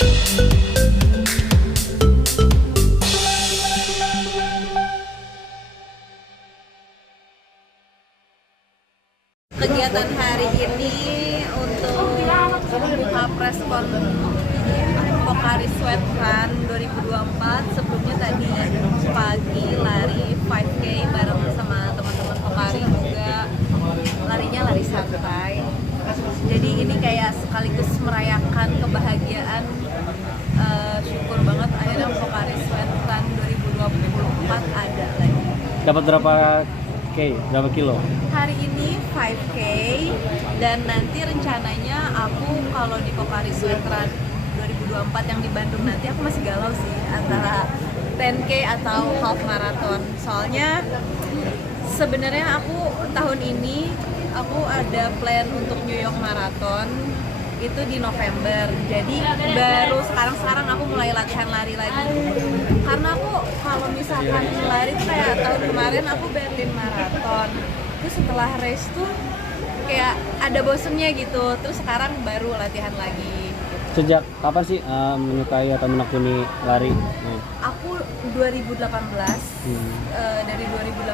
Kegiatan hari ini untuk buka preskon Pocari Sweat Run 2024. Sebelumnya tadi pagi lari 5K bareng sama teman-teman Pocari juga. Larinya lari santai. Jadi ini kayak sekaligus merayakan kebahagiaan. Syukur banget akhirnya Pocari Sweat Run 2024 ada lagi. Dapat berapa berapa kilo? Hari ini 5K dan nanti rencananya aku kalau di Pocari Sweat Run 2024 yang di Bandung nanti aku masih galau sih antara 10K atau half marathon. Soalnya sebenarnya aku tahun ini aku ada plan untuk New York Marathon itu di November. Jadi baru sekarang aku mulai latihan lari lagi. Karena aku kalau misalkan lari tuh kayak tahun kemarin aku Berlin Marathon. Terus setelah race tuh kayak ada bosennya gitu. Terus sekarang baru latihan lagi. Sejak kapan sih menyukai atau menekuni lari? Aku 2018. Dari 2018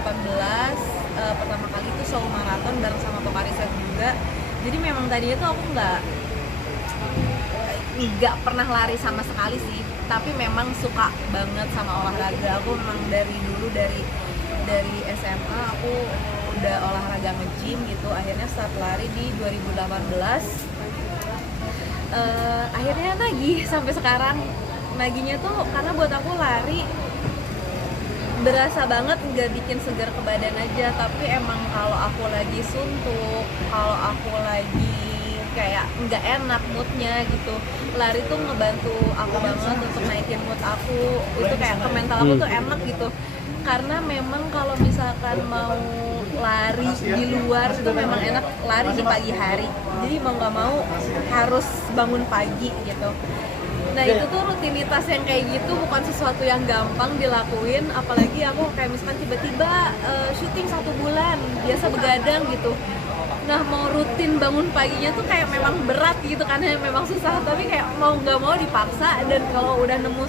pertama kali itu Seoul Marathon bareng sama Pocari Sweat juga. Jadi memang tadinya tuh aku nggak pernah lari sama sekali sih, tapi memang suka banget sama olahraga. Aku memang dari dulu dari SMA aku udah olahraga nge-gym gitu. Akhirnya start lari di 2018. Akhirnya nagih sampai sekarang. Naginya tuh karena buat aku lari berasa banget nggak bikin segar ke badan aja, tapi emang kalau aku lagi suntuk, kalau aku lagi kayak nggak enak moodnya gitu, lari tuh ngebantu aku banget untuk naikin mood aku. Itu kayak ke mental aku tuh enak gitu. Karena memang kalau misalkan mau lari di luar itu memang enak lari di pagi hari. Jadi mau nggak mau harus bangun pagi gitu. Nah itu tuh rutinitas yang kayak gitu bukan sesuatu yang gampang dilakuin. Apalagi aku kayak misalkan tiba-tiba syuting 1 bulan, biasa begadang gitu. Nah mau rutin bangun paginya tuh kayak memang berat gitu kan, memang susah. Tapi kayak mau nggak mau dipaksa. Dan kalau udah nemu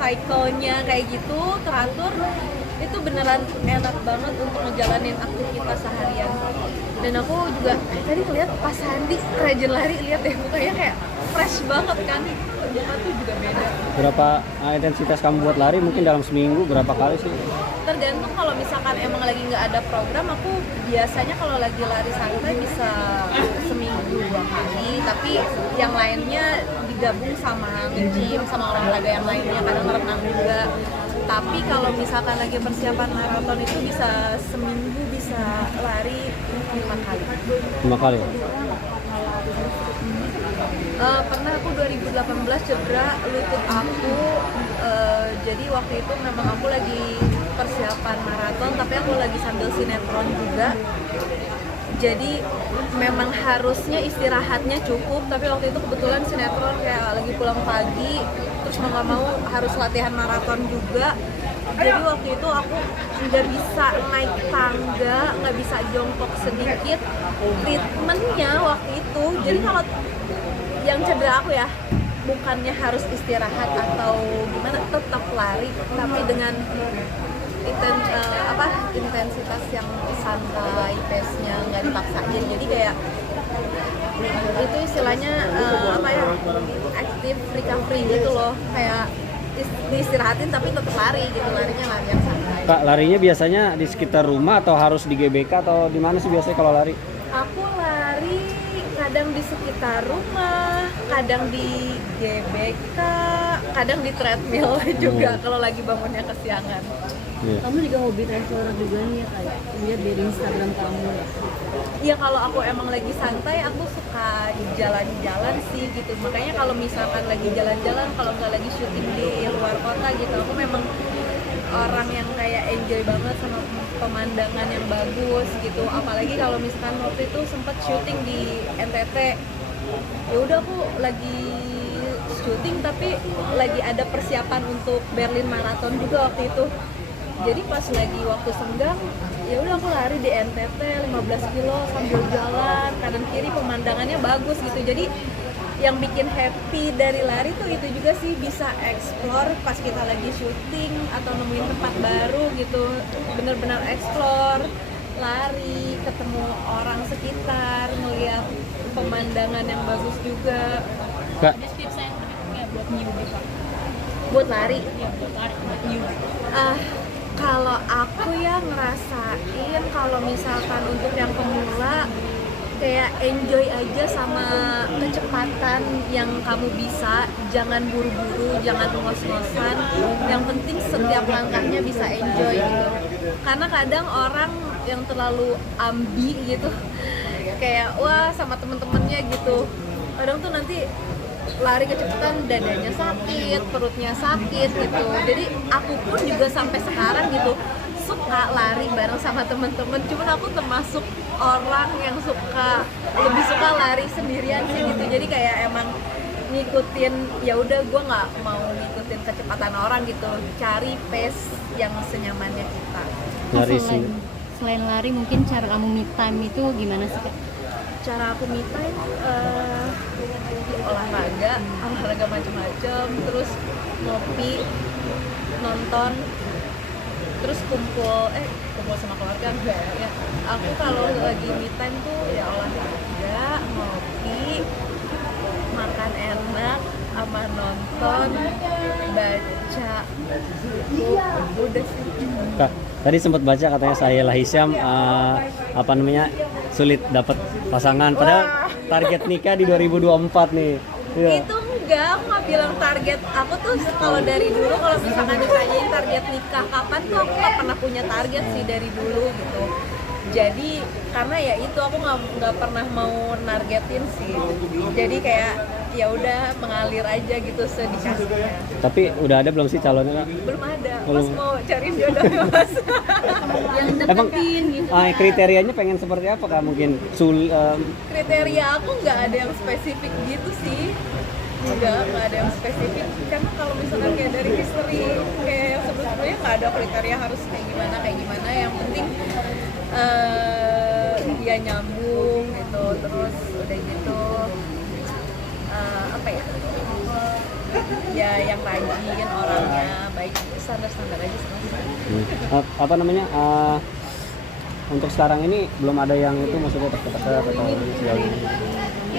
cycle-nya kayak gitu teratur, itu beneran enak banget untuk ngejalanin aktivitas seharian. Dan aku juga tadi ngeliat pas Sandi rajin lari, lihat deh mukanya kayak fresh banget kan. Muka tuh juga beda. Berapa intensitas kamu buat lari? Mungkin dalam seminggu berapa kali sih? Tergantung, kalau misalkan emang lagi nggak ada program, aku biasanya kalau lagi lari santai bisa seminggu 2 kali. Tapi yang lainnya digabung sama nge-gym, sama olahraga yang lainnya, kadang renang juga. Tapi kalau misalkan lagi persiapan maraton itu bisa seminggu bisa lari 5 kali. 5 kali? Pernah aku 2018 cedera lutut aku. Jadi waktu itu memang aku lagi persiapan maraton, tapi aku lagi sambil sinetron juga. Jadi memang harusnya istirahatnya cukup, tapi waktu itu kebetulan sinetron kayak lagi pulang pagi, terus mau nggak mau harus latihan maraton juga. Jadi waktu itu aku nggak bisa naik tangga, nggak bisa jongkok sedikit. Treatmentnya waktu itu, jadi kalau yang cedera aku ya, bukannya harus istirahat atau gimana, tetap lari, tapi dengan intensitas yang santai, pace-nya nggak dipaksain. Jadi kayak itu istilahnya active recovery gitu loh, kayak diistirahatin tapi tetap lari gitu, larinya lari yang santai. Kak, larinya biasanya di sekitar rumah atau harus di GBK atau di mana sih biasanya kalau lari? Aku lari kadang di sekitar rumah, kadang di GBK, kadang di treadmill juga kalau lagi bangunnya kesiangan. Kamu juga hobi traveler juga nih ya, kayak lihat dari Instagram kamu ya? Iya, kalau aku emang lagi santai, aku suka jalan-jalan sih gitu. Makanya kalau misalkan lagi jalan-jalan, kalau nggak lagi syuting di luar kota gitu, aku memang orang yang kayak enjoy banget sama pemandangan yang bagus gitu. Apalagi kalau misalkan waktu itu sempat syuting di NTT, ya udah aku lagi syuting tapi lagi ada persiapan untuk Berlin Marathon juga waktu itu. Jadi pas lagi waktu senggang, ya udah aku lari di NTT 15 kilo sambil jalan kanan kiri, pemandangannya bagus gitu. Jadi yang bikin happy dari lari tuh itu juga sih, bisa explore pas kita lagi syuting atau nemuin tempat baru gitu, bener-bener explore, lari, ketemu orang sekitar, melihat pemandangan yang bagus juga. Kak, Ada tips and triknya buat newbie Kak? Buat lari, Ya buat lari, buat newbie. kalau aku ya ngerasain kalau misalkan untuk yang pemula kayak enjoy aja sama kecepatan yang kamu bisa, jangan buru-buru, jangan ngos-ngosan, yang penting setiap langkahnya bisa enjoy gitu. Karena kadang orang yang terlalu ambi gitu kayak wah sama temen-temennya gitu, kadang tuh nanti lari kecepatan dadanya sakit, perutnya sakit gitu. Jadi aku pun juga sampai sekarang gitu suka lari bareng sama temen-temen, cuman aku termasuk orang yang lebih suka lari sendirian sih gitu. Jadi kayak emang ngikutin, ya udah gue nggak mau ngikutin kecepatan orang gitu, cari pace yang senyamannya kita. lari selain, sih. selain lari mungkin cara kamu me time itu gimana sih Kak? Cara aku me time olahraga macam-macam, terus ngopi, nonton, terus kumpul sama keluarga enggak ya. Aku kalau lagi me time tuh ya olahraga, ngopi, makan enak, sama nonton, baca buku, udah sih. Kak, tadi sempat baca katanya Sahila Hisyam sulit dapat pasangan, padahal target nikah di 2024 nih. Iya. Itu enggak, aku nggak bilang target. Aku tuh kalau dari dulu kalau misalkan ditanyain target nikah kapan tuh aku nggak pernah punya target sih dari dulu gitu. Jadi karena ya itu aku nggak pernah mau nargetin sih. Jadi kayak ya udah mengalir aja gitu sedikasihnya. Tapi udah ada belum sih calonnya, Kak? Belum ada. Belum. Mas mau cariin jodohnya Mas. Yang Emang deketin gitu. kriterianya pengen seperti apa, Kak? Mungkin Kriteria aku nggak ada yang spesifik gitu sih. Nggak ada yang spesifik, karena kalau misalkan kayak dari history kayak yang sebelumnya nggak ada kriteria harus kayak gimana, yang penting dia nyambung gitu, terus udah gitu apa ya yang rajin orangnya, baik, standar aja sih. apa namanya untuk sekarang ini belum ada yang itu maksudnya dekat-dekat atau sejauh ini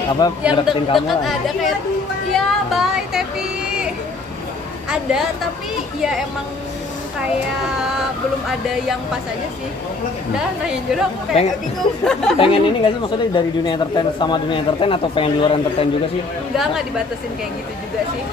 apa Yang ngedeketin kamu deket lah? ada kayak ya bye Tepi, ada, tapi ya emang kayak belum ada yang pas aja sih. Dah nanya jodoh aku kayak bingung. Pengen ini nggak sih, maksudnya dari dunia entertain sama dunia entertain, atau pengen di luar entertain juga sih? Enggak dibatasin kayak gitu juga sih.